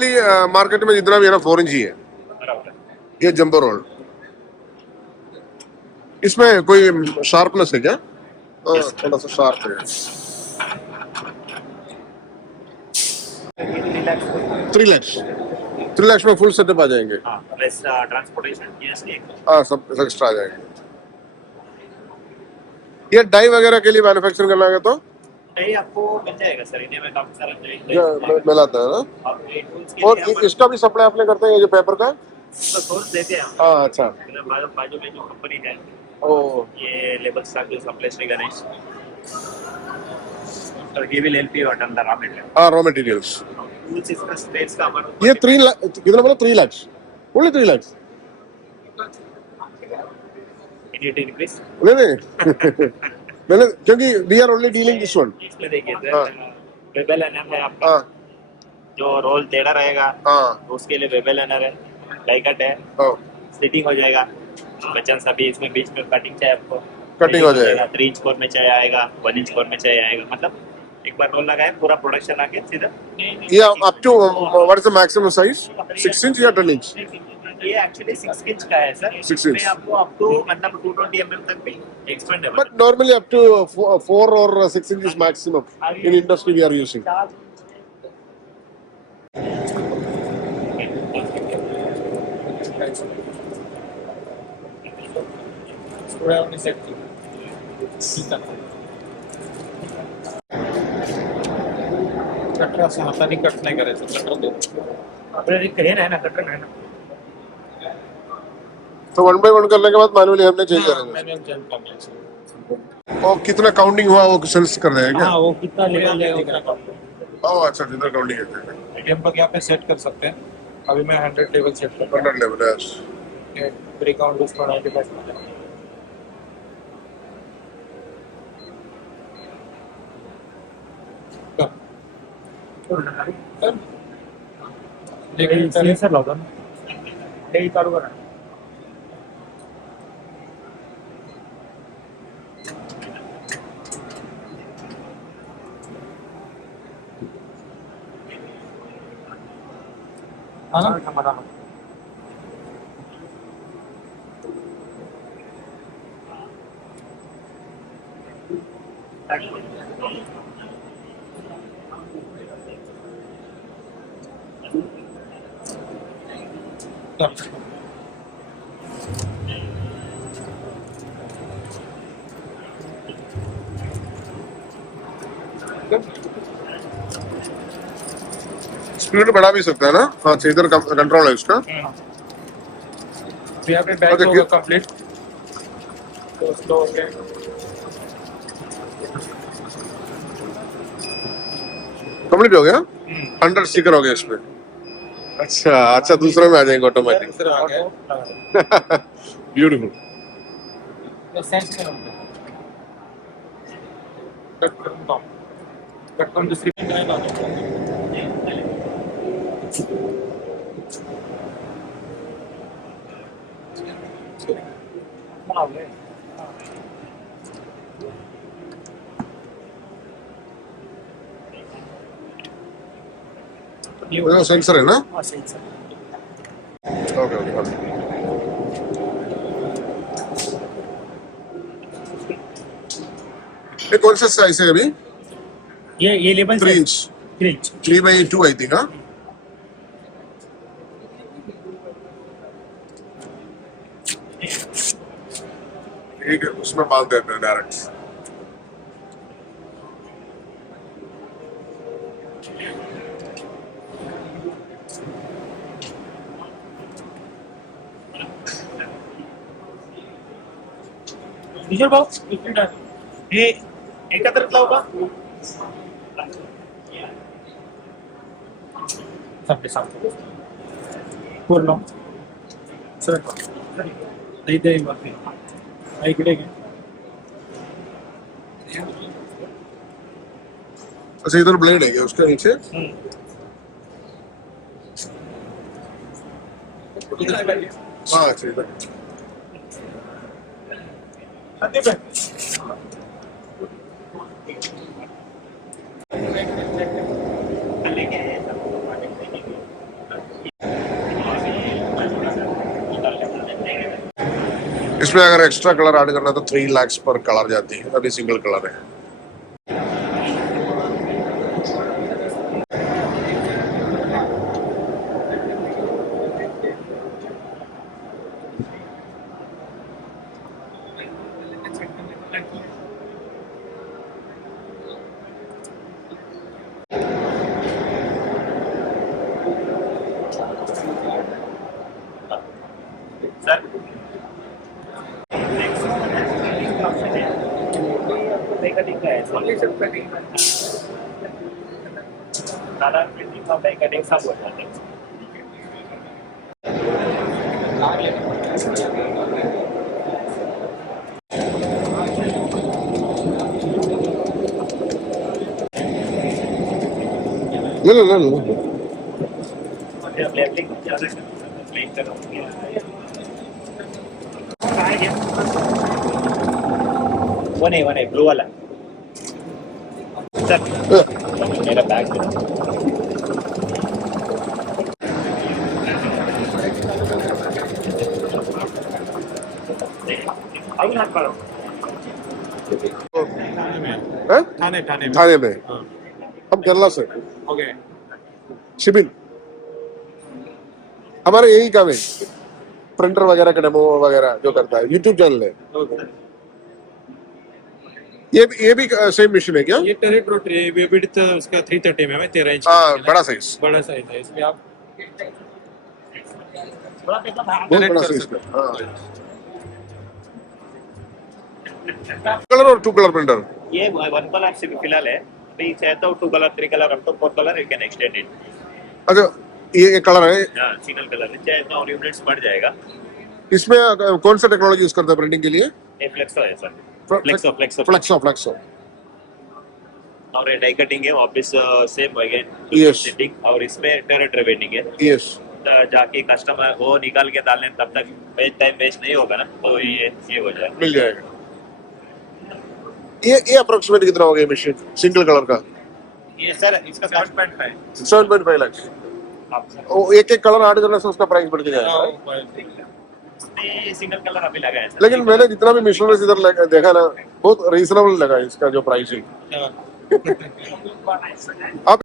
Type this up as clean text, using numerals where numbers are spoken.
Normally market में जितना भी है ना 4 इंच ही है ये जंबो रोल। इसमें कोई शार्पनेस है क्या? थोड़ा सा शार्प है। 3 लाख 3 लाख में फुल सेटअप आ जाएंगे। Plus transportation GST. हाँ सब एक्स्ट्रा आ जाएंगे। ये डाई वगैरह के लिए मैन्युफैक्चरिंग करना है तो डाई आपको मिल जाएगा सर, इंडिया में काफी सारा मिलाता है ना। और इसका भी सप्लाई आपने करते हैं ये जो पेपर का सोर्स देते हैं। हाँ अच्छा। बाजू में जो कंपनी है ओ ये लेबल स्टॉक जो सप्लाई श्री गणेश, तो ही will help you on the raw material. हाँ रॉ मटेरियल्स। टूल्स इसका स्पेस का अमाउंट ये 3 लाख कितना बोला? 3 lakh only 3 lakh. It increase नहीं मैंने क्योंकि we are only dealing this one. इसमें देखिए वेबल एनएम है आपका। जो रोल टेढ़ा रहेगा तो उसके लिए वेबल एनर है, डाई कट है, स्लिटिंग हो जाएगा। बच्चन सभी इसमें बीच में कटिंग चाहिए आपको, कटिंग हो जाएगा। 3 इंच कोर में चाहिए आएगा, 1 इंच कोर में चाहिए आएगा। मतलब एक बार रोल लगाए पूरा प्रोडक्शन आके सीधा ये up to what is the maximum size? 6 inch या 10 इंच? ये एक्चुअली 6 इंच का है सर। 6 इंच आपको अप टू मतलब 220 mm तक भी expandable. But normally up to 4 और 6 inch is maximum in industry we are using. Cutter असं हाताने कट नाही करायचं, कटर दो आपल्याला हे नाही ना कटर नाही ना, तो 1 बाय 1 करने के बाद मैनुअली हमने चेंज करेंगे। मैनुअल चेंज करना है। और कितना काउंटिंग हुआ वो सेंस कर देगा क्या? हाँ वो कितना लेवल जाएगा उतना काम। ओह अच्छा जितना काउंटिंग है एटीएम पर यहाँ पे सेट कर सकते हैं। अभी मैं 100 लेवल सेट कर 100 लेवल है। प्री काउंट उसको 95 लेकिन सेंसर लावतो ना ते चालू करा। हाँ ना स्पीड बढ़ा भी सकता है ना? हाँ इधर कंट्रोल है उसका। यहाँ पे बैच होगा कंप्लीट तो स्लो हो गया। कंप्लीट हो गया 100 स्टिकर हो गया इसमें। अच्छा अच्छा दूसरे में आ जाएंगे ऑटोमेटिक। ब्यूटीफुल। कट करून दूसरी वो सेंसर है ना? हाँ सेंसर। ओके ओके ये कौन सा साइज है अभी? ये level 3 inch 3 by 2 I think. हाँ ठीक है उसमें बांध देते हैं डायरेक्ट। विजय भाऊ हे एकत्र लावू का? सांगते पूर्ण सर इथे इकडे अच्छा इधर ब्लेड है क्या उसके नीचे? हाँ अच्छा इधर इसमें अगर एक्स्ट्रा कलर ऐड करना तो 3 लाख पर कलर जाती है, अभी सिंगल कलर है। सर कटिंग का है सारा प्रिंटिंग का कटिंग सब हो जाते हैं। ले लो ले लो। वो नहीं ब्लू वाला सर मेरा बैग हैं? थाने थाने में। हम केरला से। ओके शिबिन हमारे यही काम है, प्रिंटर वगैरह का डेमो वगैरह जो करता है, यूट्यूब चैनल है। ये भी सेम मशीन है क्या? ये टेरेट रोटरी विड्थ उसका 330 में है, 13 इंच हाँ, बड़ा साइज बड़ा साइज है। इसमें आप बहुत बड़ा साइज का। हाँ। कलर और 2 कलर प्रिंटर। ये 1 कलर से फिलहाल है, अभी चाहे तो 2 colour 3 colour up to 4 colour you can extend it. अच्छा, ये एक कलर है। हाँ, सिंगल कलर है, चाहे तो और यूनिट्स बढ़ जाएगा। इसमें कौन सा टेक्नोलॉजी यूज करता है प्रिंटिंग के लिए? ये फ्लेक्सो है सर, फ्लेक्सो। और ये डाई कटिंग है वापस सेम अगेन Yes. सेटिंग, और इसमें टेरेट रिवेटिंग है। यस। जाके कस्टमर वो निकाल के डालने तब तक टाइम वेस्ट नहीं होगा ना, तो ये हो जाए मिल जाएगा। ये अप्रोक्सीमेट कितना हो गया मशीन सिंगल कलर का? ये सर इसका 7.5 7.5 लाख। वो एक कलर ऐड करने से उसका प्राइस बढ़ के जाएगा। सिंगल कलर अभी लगा है सर। लेकिन मैंने जितना भी मिशनरीज इधर देखा ना, बहुत रीजनेबल लगा इसका जो प्राइसिंग। आप